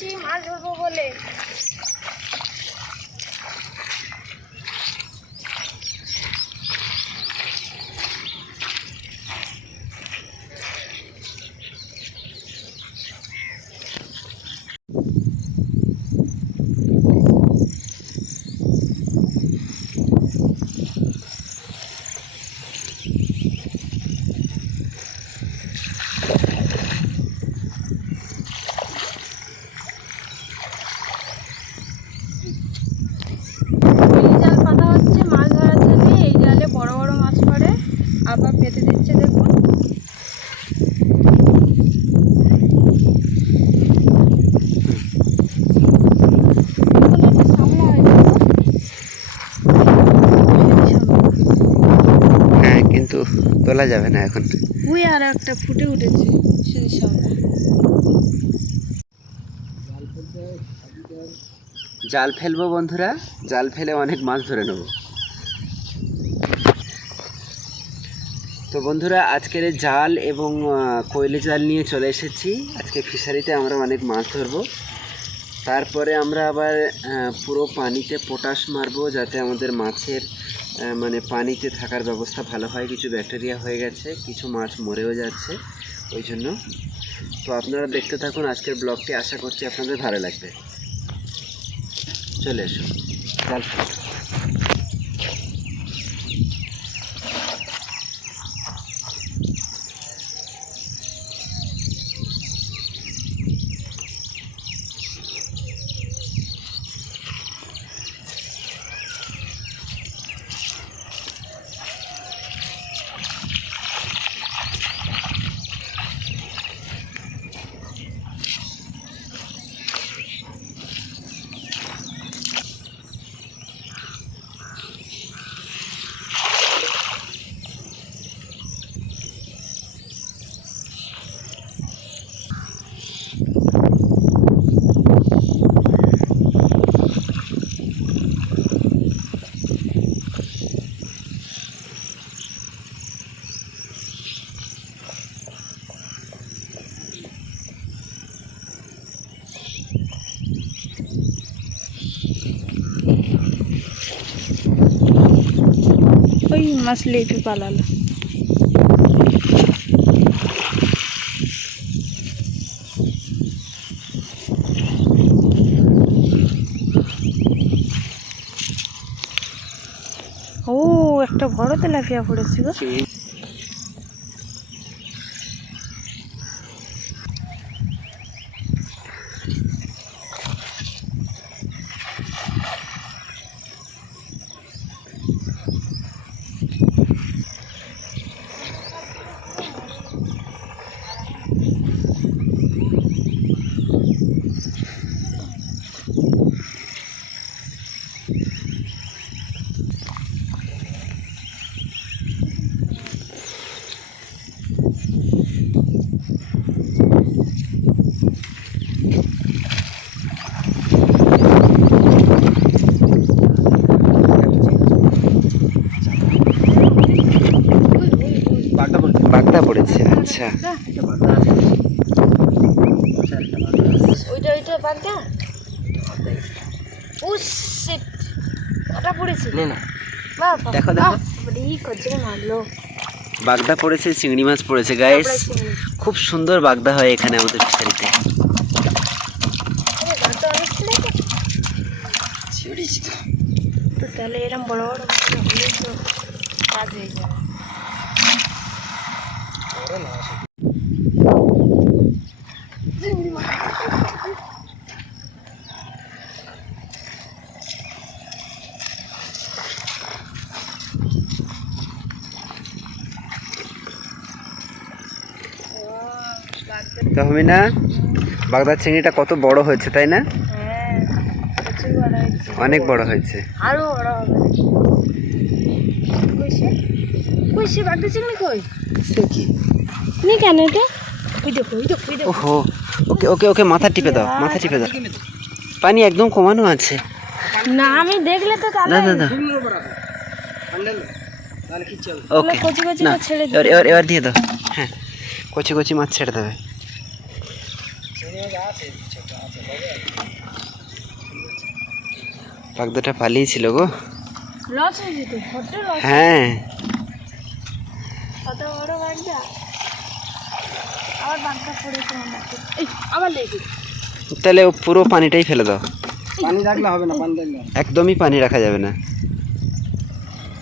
এসেছি মাছ ধরবো বলে। আবার পেতে দিচ্ছে দেখুন। হ্যাঁ, কিন্তু তোলা যাবে না এখন। ওই আর একটা ফুটে উঠেছে সেই সামনে। জাল ফেলবো বন্ধুরা, জাল ফেলে অনেক মাছ ধরে নেব। তো বন্ধুরা, আজকের জাল এবং কোয়েলি জাল নিয়ে চলে এসেছি। আজকে ফিশারিতে আমরা অনেক মাছ ধরবো। তারপরে আমরা আবার পুরো পানিতে পটাশ মারবো, যাতে আমাদের মাছের মানে পানিতে থাকার ব্যবস্থা ভালো হয়। কিছু ব্যাকটেরিয়া হয়ে গেছে, কিছু মাছ মরেও যাচ্ছে ওই জন্য। তো আপনারা দেখতে থাকুন আজকের ব্লগটি, আশা করছি আপনাদের ভালো লাগবে। চলে এসো জাল ফেলো। ওই মাছ লেপে পালালো। ও, একটা বড় তেলাপিয়া পড়েছে গো। বাগদা পড়েছে। আচ্ছা, ওইটা ওইটা বাগদা। ও শিট, ওটা পড়েছে। বাবা দেখো দেখো, এই কচরে মারলো। বাগদা পড়েছে, চিংড়ি মাছ পড়েছে গাইস। খুব সুন্দর বাগদা হয় এখানে আমাদের ফিশারিতে। তো তাহলে এরকম বড় বড় হলে তো কাজ হয়ে যাবে। তো হবে না, বাগদার চিংড়িটা কত বড় হয়েছে তাই না? হ্যাঁ, প্রচুর বড় হয়েছে, অনেক বড় হয়েছে। আরো বড় হবে। কইছে কইছে বাগদা চিংড়ি কই? সে কি নি কেন এটা? ওই দেখো ওই দেখো ওই দেখো। ওহো, ওকে ওকে ওকে, মাথা টিপে দাও, মাথা টিপে দাও। পানি একদম কমানো আছে। না আমি দেখলে তো তাহলে না না না, ওকে কচি কচি না, ছেড়ে এবার এবার এবার দিয়ে দাও। হ্যাঁ, কচি কচি মাছ ছেড়ে দেবে। বাগদাটা পালিয়েছিল গো। লস হয়েছে তো, বড্ড লস। হ্যাঁ, কত বড় বাগদা, আবার বাগদা পড়েছে আমার। এই আবার দেখি, তাহলে ও পুরো পানিটাই ফেলে দাও। পানি রাখলে হবে না, পানি রাখলে একদমই পানি রাখা যাবে না,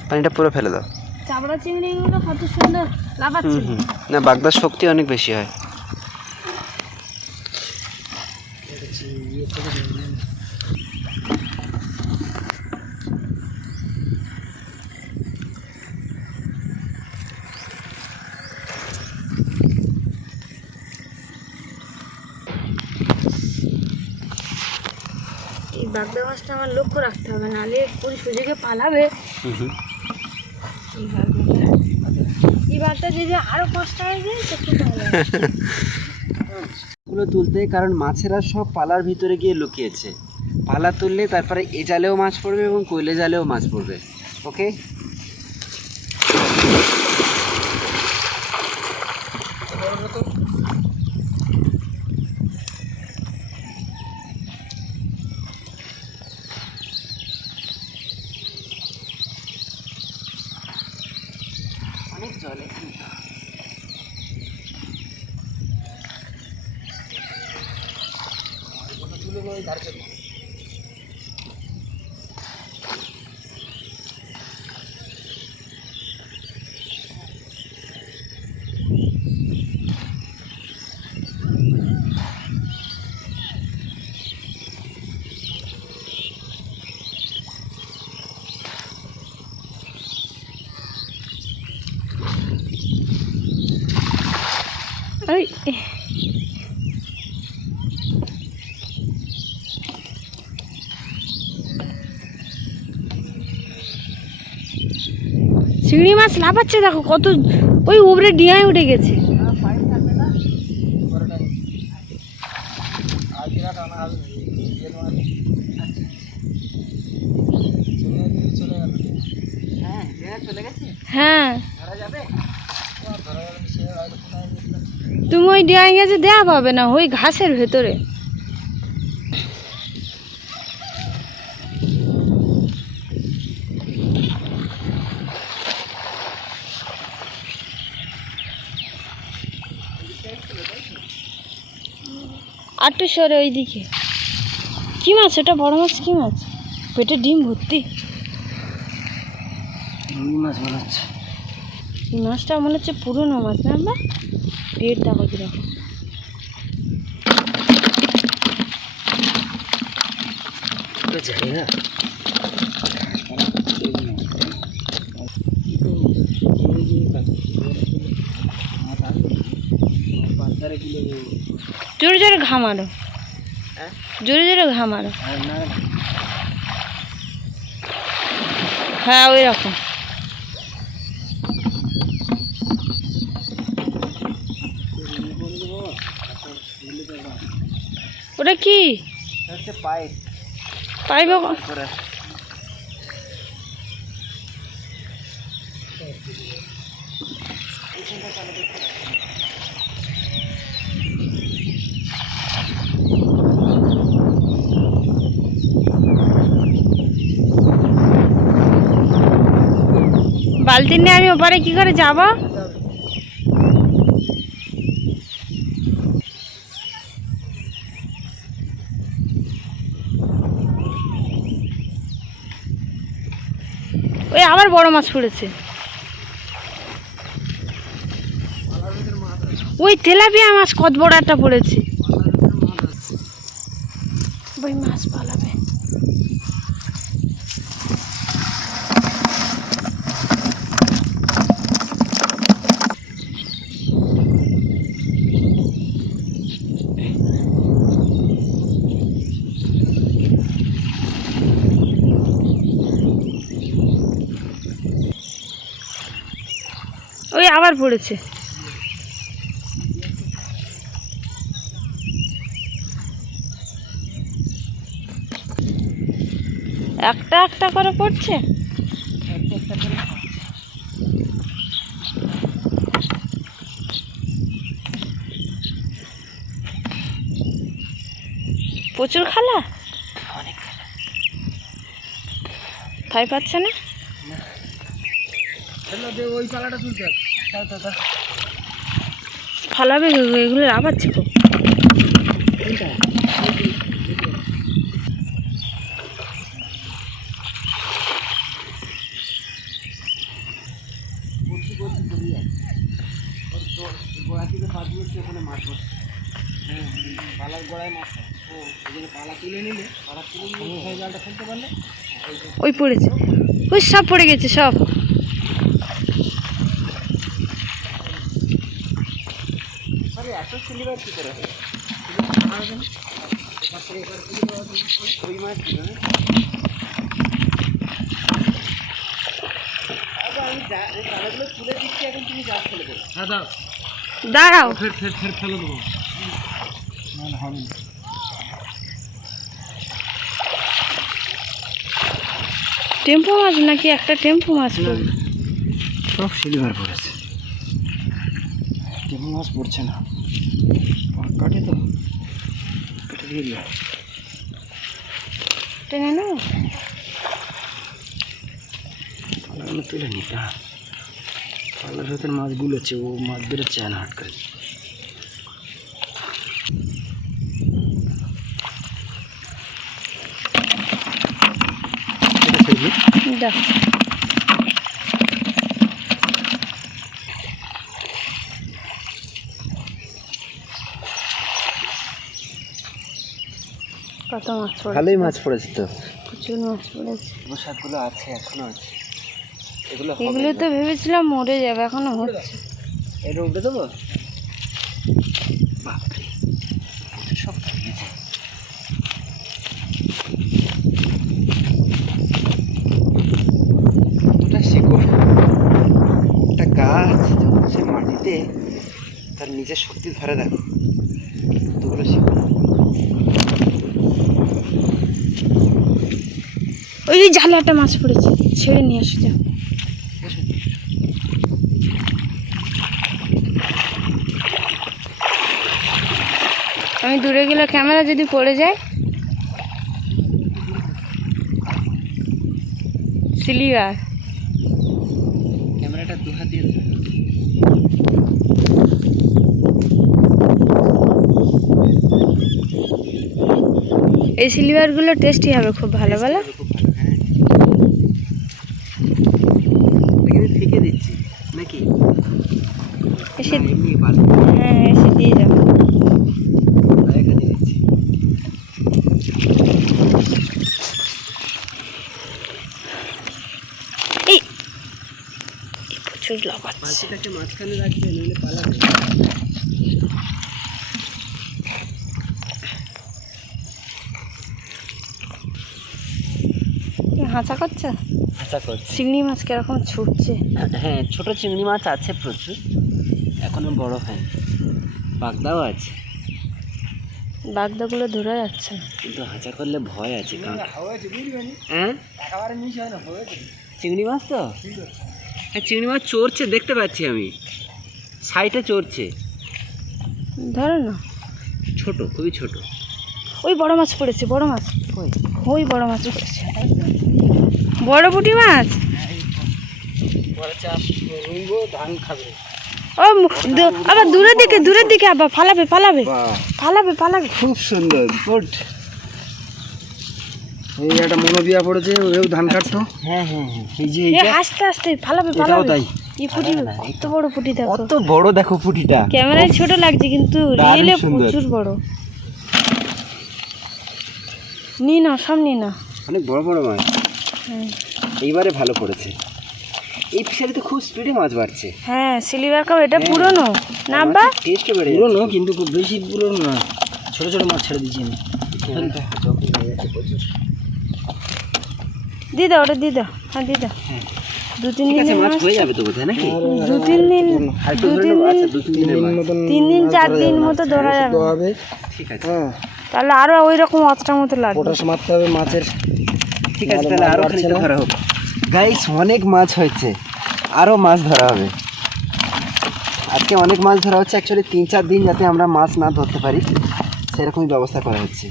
পানিটা পুরো ফেলে দাও। চাবড়া চিংড়িগুলো কত সুন্দর লাফাচ্ছে। না, বাগদার শক্তি অনেক বেশি হয়। এই বাগদা মাছটা আমার লক্ষ্য রাখতে হবে, নাহলে পুরো সুযোগে পালাবে। এই বাগদা যদি আরো কষ্ট হয়ে যায় তো খুব ভালো হয়। গুলো তুলতে, কারণ মাছেরা সব পালার ভিতরে গিয়ে লুকিয়েছে। পালা তুললে তারপরে এ জালেও মাছ পড়বে এবং কোয়েলে জালেও মাছ পড়বে। ওকে, অনেক জল এখানে। এই চিংড়ি মাছ লাফাচ্ছে দেখো কত, ওই উপরে ডিঙায় উঠে গেছে। হ্যাঁ, তুমি ওই ডিঙায় গেছে দেয়া পাবে না, ওই ঘাসের ভেতরে। আটটু সরে ওইদিকে। কি মাছ এটা? বড় মাছ? কি মাছ? পেটে ডিম ভর্তি। মাছ মনে হচ্ছে। এই মাছটা মনে হচ্ছে পুরনো মাছ না? বা পেট দেখো কিরকম। জানি না, জোরে জোরে ঘামারো, জোরে জোরে ঘামারো। হ্যাঁ ওই রকম। ওটা কি? পাইপ পাইব? বালতি নিয়ে আমি ওপারে কি করে যাব? ওই আবার বড় মাছ পড়েছে। ওই তেলাপিয়া মাছ কত বড় একটা পড়েছে। ওই মাছ পালাবে। ওই আবার পড়েছে। একটা একটা করে পড়ছে। প্রচুর খালা, অনেক খালা। তাই পাচ্ছে না। ওই পালাটা তুলতে হবে। ফালাবে এগুলো লাফাচ্ছে খুব। গোড়া থেকে পা দিয়েছি, ওখানে মাছ বসছে। পালার গোড়ায় মাছ হয়। ও এই জন্য পালা তুলে নিলে সেই জালটা ফেলতে পারলে ওই পড়েছে, ওই সব পড়ে গেছে সব। আরে এত সিলিভার কী করে হয়? ওই মাছ ছিল না? আচ্ছা, আমি চারাগুলো তুলে দিচ্ছি, এখন তুমি জাল ফেলে দেবো। হ্যাঁ দাও, দাঁড়াও, ফের ফেলে দেবো, নাহলে হবে না। টেম্পো মাছ নাকি একটা টেম্পো মাছ পড়বে। সব সিলিভার পড়েছে, টেম্পো মাছ পড়ছে না। কাটে তো, কেটে দিয়ে দিও। টেনে নাও। পালাগুলো তুলে নিতে হবে। পালার ভেতর মাছ গুলোচ্ছে, ও মাছ বেরোচ্ছে না হাট করে। দাও, কত মাছ পড়েছে, ভালোই মাছ পড়েছে তো। প্রচুর মাছ পড়েছে। পোশাকগুলো আছে, এখনো আছে। এগুলো এগুলো তো ভেবেছিলাম মরে যাবে, এখনো হচ্ছে। এটা উঠে দেবো। বাপরে, প্রচুর শক্ত হয়ে গেছে। কতটা শিকড়, একটা গাছ যখন সে মাটিতে তার নিজের শক্তি ধরে, দেখো কতগুলো শিকড়। ওই জালে একটা মাছ পড়েছে, ছেড়ে নিয়ে আসো যাও। আমি দূরে গেলে ক্যামেরা যদি পড়ে যায়, সিলিভার। ক্যামেরাটা দু হাত দিয়ে ধরো। এই সিলিভারগুলো টেস্টি হবে, খুব ভালো ভালো। খুব ভালো, হ্যাঁ। এখানে থেকে দিচ্ছি নাকি? এসে, না, এমনি বালি। হ্যাঁ এসে দিয়ে যাও। এখানে দিচ্ছি। এই প্রচুর লাফাচ্ছে। বালতিটাকে মাঝখানে রাখবে, নইলে পালাবে। হাঁচা করছে, আশা করছি। চিংড়ি মাছ কিরকম ছুটছে। হ্যাঁ, ছোট চিংড়ি মাছ আছে প্রচুর, এখনো বড় হয়নি। বাগদাও আছে, বাগদাগুলো ধরে যাচ্ছে না। কিন্তু হাঁচা করলে ভয় আছে। কারণ হয়েছে বুঝবেনি, হ্যাঁ, একেবারে মিশ হয় না, হয়েছে। চিংড়ি মাছ তো, হ্যাঁ চিংড়ি মাছ চড়ছে, দেখতে পাচ্ছি আমি, সাইডে চড়ছে। ধরো না, ছোট, খুবই ছোট। ওই বড় মাছ পড়েছে, বড় মাছ, ওই বড় মাছ পড়েছে, বড় পুঁটি মাছ। পরে চাষ রুইবো, ধান খাবে। ও আবার দূরের দিকে আবার ফালাবে ফালাবে বাহ, ফালাবে ফালাবে। খুব সুন্দর গুড। এই একটা মনোবিয়া পড়েছে, ওও ধান কাটতো। হ্যাঁ হ্যাঁ হ্যাঁ, এই যে এ আস্তে আস্তে ফালাবে এটাও ফালাবে। তাই। এই পুঁটি কত বড় পুঁটি দেখো, কত বড়, দেখো পুঁটিটা। ক্যামেরায় ছোট লাগছে কিন্তু দারুণ রিয়েলে সুন্দর। প্রচুর বড়। নি না, সামনে না। অনেক বড় বড় মাছ, হ্যাঁ এইবারে ভালো পড়েছে। এই ফিশারিতে খুব স্পিডে মাছ বাড়ছে। হ্যাঁ, সিলভার কাপ এটা পুরনো না বা টেস্টও বেড়ে পুরোনো, কিন্তু খুব বেশি পুরোনো না, ছোট ছোট মাছ ছেড়ে দিচ্ছি আমি। দিয়ে দাও, ওটা দিয়ে দাও, হ্যাঁ দিয়ে দাও। হ্যাঁ। দু তিন ঠিক আছে, দিনের মাছ মাছ, হয়ে যাবে তো বোধহয় নাকি? দু তিন দিন, আর একটু দু ধরে তিন নেবো। দিন, আচ্ছা, 2-3 দিনের মাছ। মতন 3 দিন 4 দিন মতো ধরা যাবে। তো হবে। ঠিক আছে, হ্যাঁ, তাহলে আরো ওই রকম অতটা মতো লাগবে। পটাশ মারতে হবে মাছের। ঠিক আছে, নাহলে তাহলে মাছ আরো বাড়ছে খানিকটা না। ধরা হোক। গাইস, অনেক মাছ হয়েছে, আরো মাছ ধরা হবে। আজকে অনেক মাছ ধরা হচ্ছে। অ্যাকচুয়ালি 3-4 দিন যাতে আমরা মাছ না ধরতে পারি, সেরকমই ব্যবস্থা করা হচ্ছে।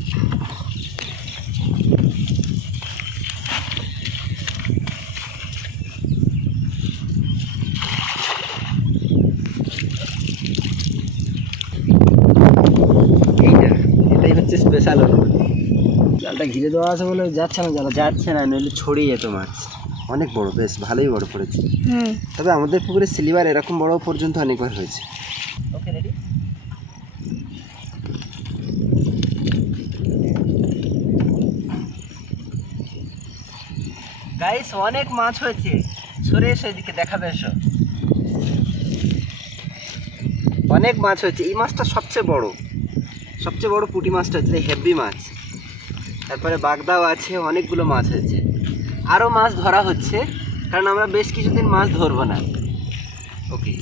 জালটা ঘিরে দেওয়া আছে বলে যাচ্ছে না, জাল যাচ্ছে না, নইলে ছড়িয়ে যেত মাছ। অনেক বড়, বেশ ভালোই বড় পড়েছে। হুম। তবে আমাদের পুকুরে সিলভার এরকম বড় পর্যন্ত অনেকবার হয়েছে। ওকে, রেডি। গাইস, অনেক মাছ হয়েছে, সরে এসো এদিকে দেখাবে, এসো। অনেক মাছ হয়েছে। এই মাছটা সবচেয়ে বড় পুঁটি মাছটা হচ্ছে হেভি মাছ। তারপরে বাগদাও আছে, অনেকগুলো মাছ হয়েছে। আরও মাছ ধরা হচ্ছে, কারণ আমরা বেশ কিছুদিন মাছ ধরবো না। ওকে,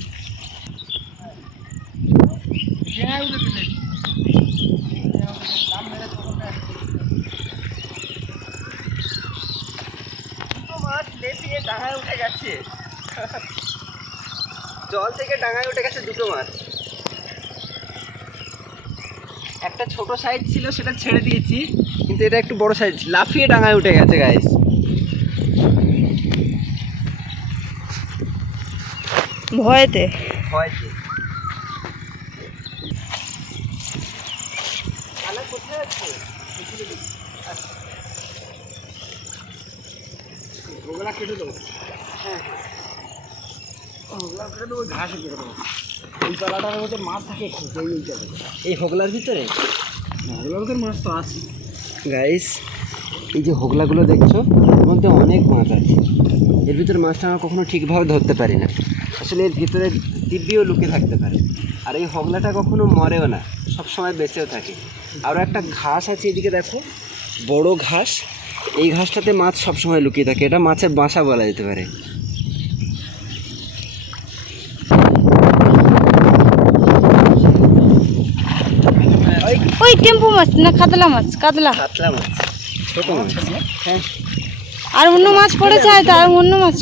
মাছ লেপিয়ে ডাঙায় উঠে গেছে, জল থেকে ডাঙায় উঠে গেছে দুটো মাছ। একটা ছোট সাইজ ছিল, সেটা ছেড়ে দিয়েছি, কিন্তু এটা একটু বড় সাইজ, লাফিয়ে ডাঙায় উঠে গেছে গাইস। ভয়েতে হয়তো কোথায় আছে? ওগুলা কেটে দেবো। হ্যাঁ, ওগুলা কেটে দেবো, ঘাসও কেটে দেবো। এই তলাটার মধ্যে মাছ থাকে খুব, এই জায়গায়। এই হোগলার ভিতরে ওগুলোর ভিতরে মাছ তো আছে গাইস। এই যে হোগলাগুলো দেখছো, এর মধ্যে অনেক মাছ আছে। এর ভিতরে মাছটা আমরা কখনো ঠিকভাবে ধরতে পারি না। আসলে এর ভিতরে দিব্যিও লুকিয়ে থাকতে পারে। আর এই হোগলাটা কখনো মরেও না, সব সময় বেঁচেও থাকে। আরও একটা ঘাস আছে, এদিকে দেখো, বড় ঘাস। এই ঘাসটাতে মাছ সবসময় লুকিয়ে থাকে, এটা মাছের বাসা বলা যেতে পারে। ওই টেম্পু মাছ না কাতলা মাছ? কাতলা মাছ, ছোট মাছ। হ্যাঁ, আর অন্য মাছ পড়েছে, হয়তো আর অন্য মাছ।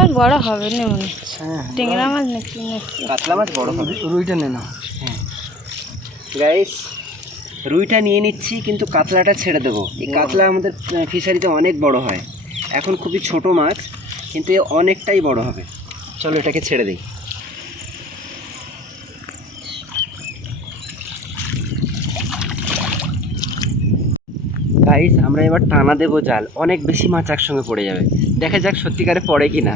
আর বড় হবে না মনে হচ্ছে। টেংরা মাছ নাকি? কাতলা মাছ বড় হবে। রুইটা নে না। গাইস, রুইটা নিয়ে নিচ্ছি, কিন্তু কাতলাটা ছেড়ে দেবো। এই কাতলা আমাদের ফিশারিতে অনেক বড় হয়। এখন খুবই ছোট মাছ, কিন্তু এ অনেকটাই বড় হবে। চলো এটাকে ছেড়ে দিই। গাইস, আমরা এবার টানা দেবো জাল, অনেক বেশি মাছ একসঙ্গে পড়ে যাবে। দেখা যাক সত্যিকারে পড়ে কি না।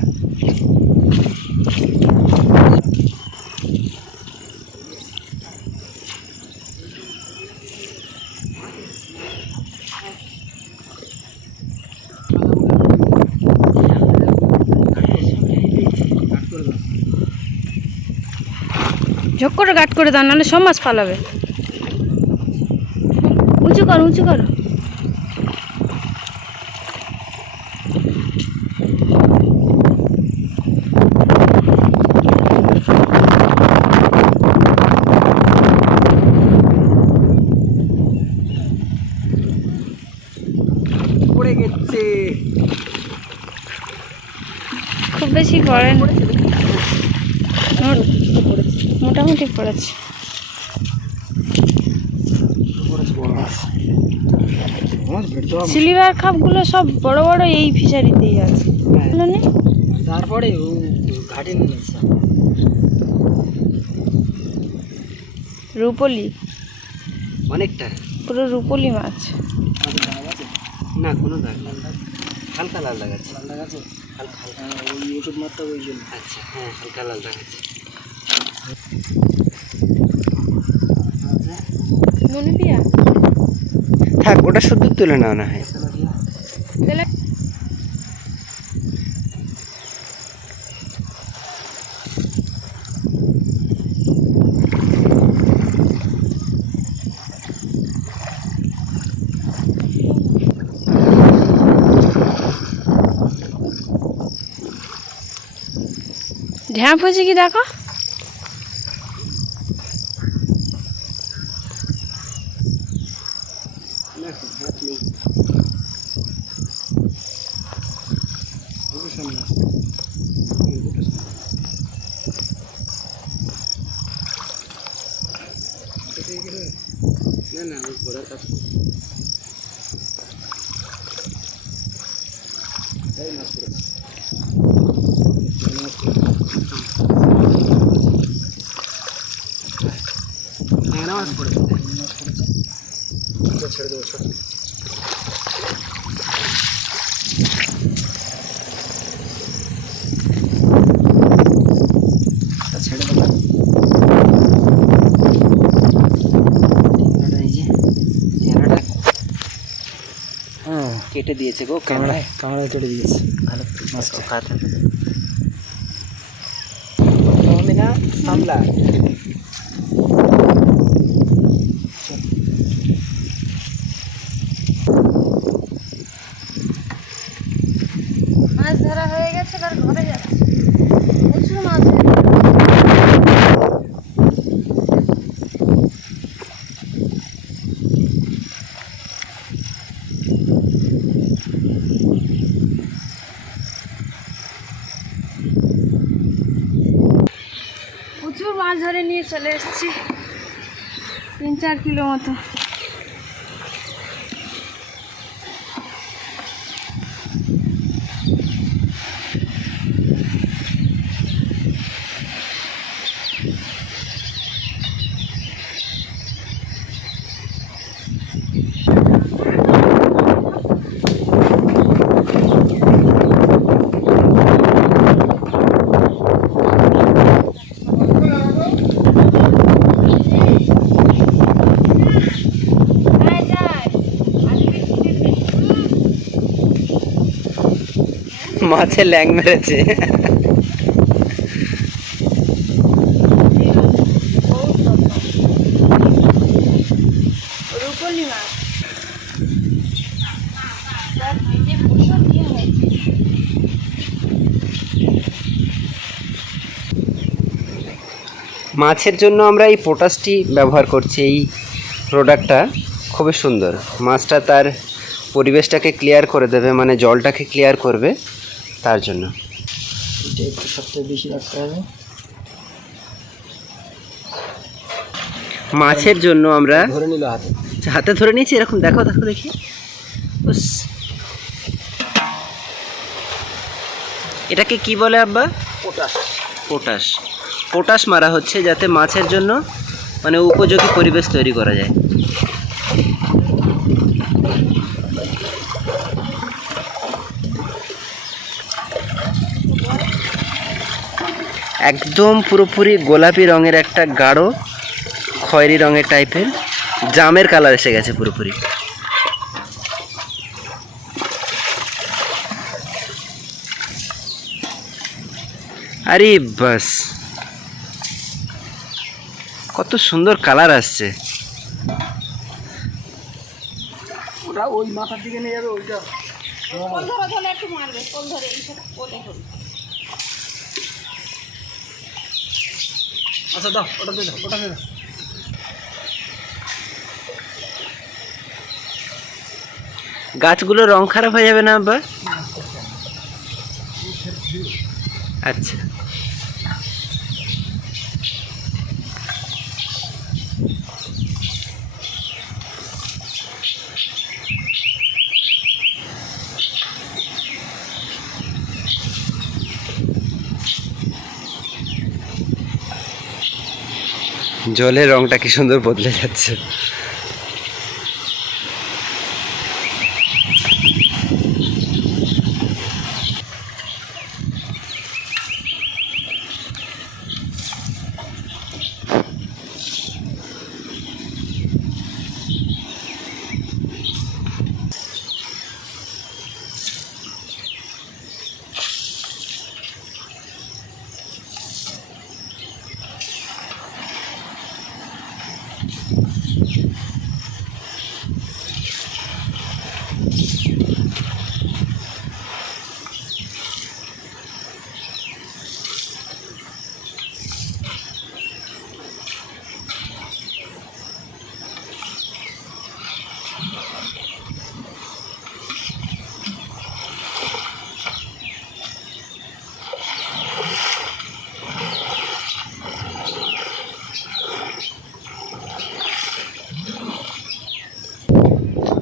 ঝোঁক করে গাট করে দাও, নাহলে সব মাছ পালাবে। উঁচু করো, উঁচু করো। পড়ে গেছে। খুব বেশি পড়ে না, মোটামুটি পড়েছে। সিলভার কাপগুলো সব বড় বড় এই ফিশারিতেই আছে। তারপরে ও ঘাটে নিয়ে যাচ্ছে। রুপলি, অনেকটা পুরো রুপলি মাছ। না, কোনো দাগ না, হালকা লাল দাগ আছে। লাল দাগ আছে, হালকা হালকা। ওই ইউটিউব মারতে ওই জন্য। আচ্ছা, হ্যাঁ, হালকা লাল দাগ আছে। মনে পিয়া থাক, ওটা শুধু তুলে নাও না হয়। তাহলে ঢ্যাঁপ হয়েছে কি দেখো। না না, আমি ঘোড়ার কাজ করছি। মাছ পড়েছে। মাছ পড়েছে। ছেড়ে দেবো, ছেড়ে দেবো। ছেড়ে দেবো। এই যে ক্যামেরাটা হ্যাঁ, কেটে দিয়েছে গো, ক্যামেরায় ক্যামেরায় কেটে দিয়েছে। ভালো মাছটা কাটা আমি না সামলা। মাছ ধরা হয়ে গেছে, এবার ঘরে যাচ্ছে। প্রচুর মাছ প্রচুর মাছ ধরে নিয়ে চলে এসেছি, 3-4 কিলো মতো। মাছের ল্যাং মেরেছে। রুপলি মাছ প্রচুর ডিম হয়েছে। মাছের জন্য আমরা এই পটাশটি ব্যবহার করছি। এই প্রোডাক্টটা খুবই সুন্দর, মাছটা তার পরিবেশটাকে ক্লিয়ার করে দেবে, মানে জলটাকে ক্লিয়ার করবে, তার জন্য। এটা একটু সবথেকে বেশি রাখতে হবে। মাছের জন্য আমরা ধরে নিল হাতে। হাতে ধরে নিয়েছি, এরকম দেখো দেখো দেখি। উস, এটাকে কি বলে আব্বা? পটাশ। পটাশ। পটাশ মারা হচ্ছে যাতে মাছের জন্য মানে উপযোগী পরিবেশ তৈরি করা যায়। একদম পুরোপুরি গোলাপি রঙের একটা গাঢ় খয়েরি রঙের টাইপের জামের কালার এসে গেছে পুরোপুরি। আরে বাস, কত সুন্দর কালার আসছে। ওটা ওই মাথার দিকে নিয়ে যাবে ওইটা। আচ্ছা দাও, ওটা দিয়ে দাও, ওটা দিয়ে দাও। গাছগুলো রং খারাপ হয়ে যাবে না আব্বা? আচ্ছা, জলের রংটা কি সুন্দর বদলে যাচ্ছে।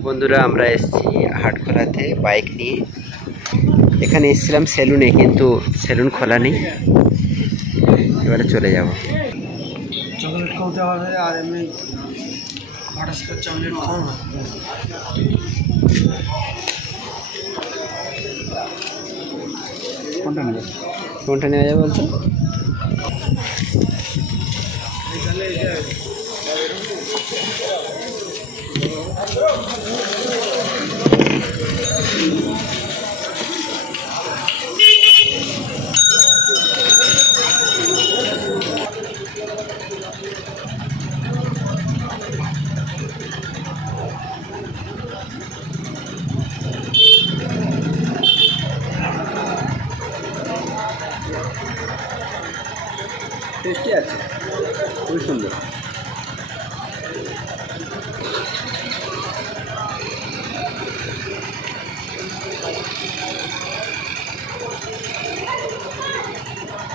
বন্ধুরা, আমরা এসেছি হাটখোলাতে বাইক নিয়ে। এখানে এসেছিলাম সেলুনে, কিন্তু সেলুন খোলা নেই, এবারে চলে যাব। চকলেট খাওয়াতে হবে আর এমনি বাটারস্কচ চকলেট খাও না। কোনটা নেবে? কোনটা নেওয়া যাবে বলতো? টেস্টি আছে, খুবই সুন্দর।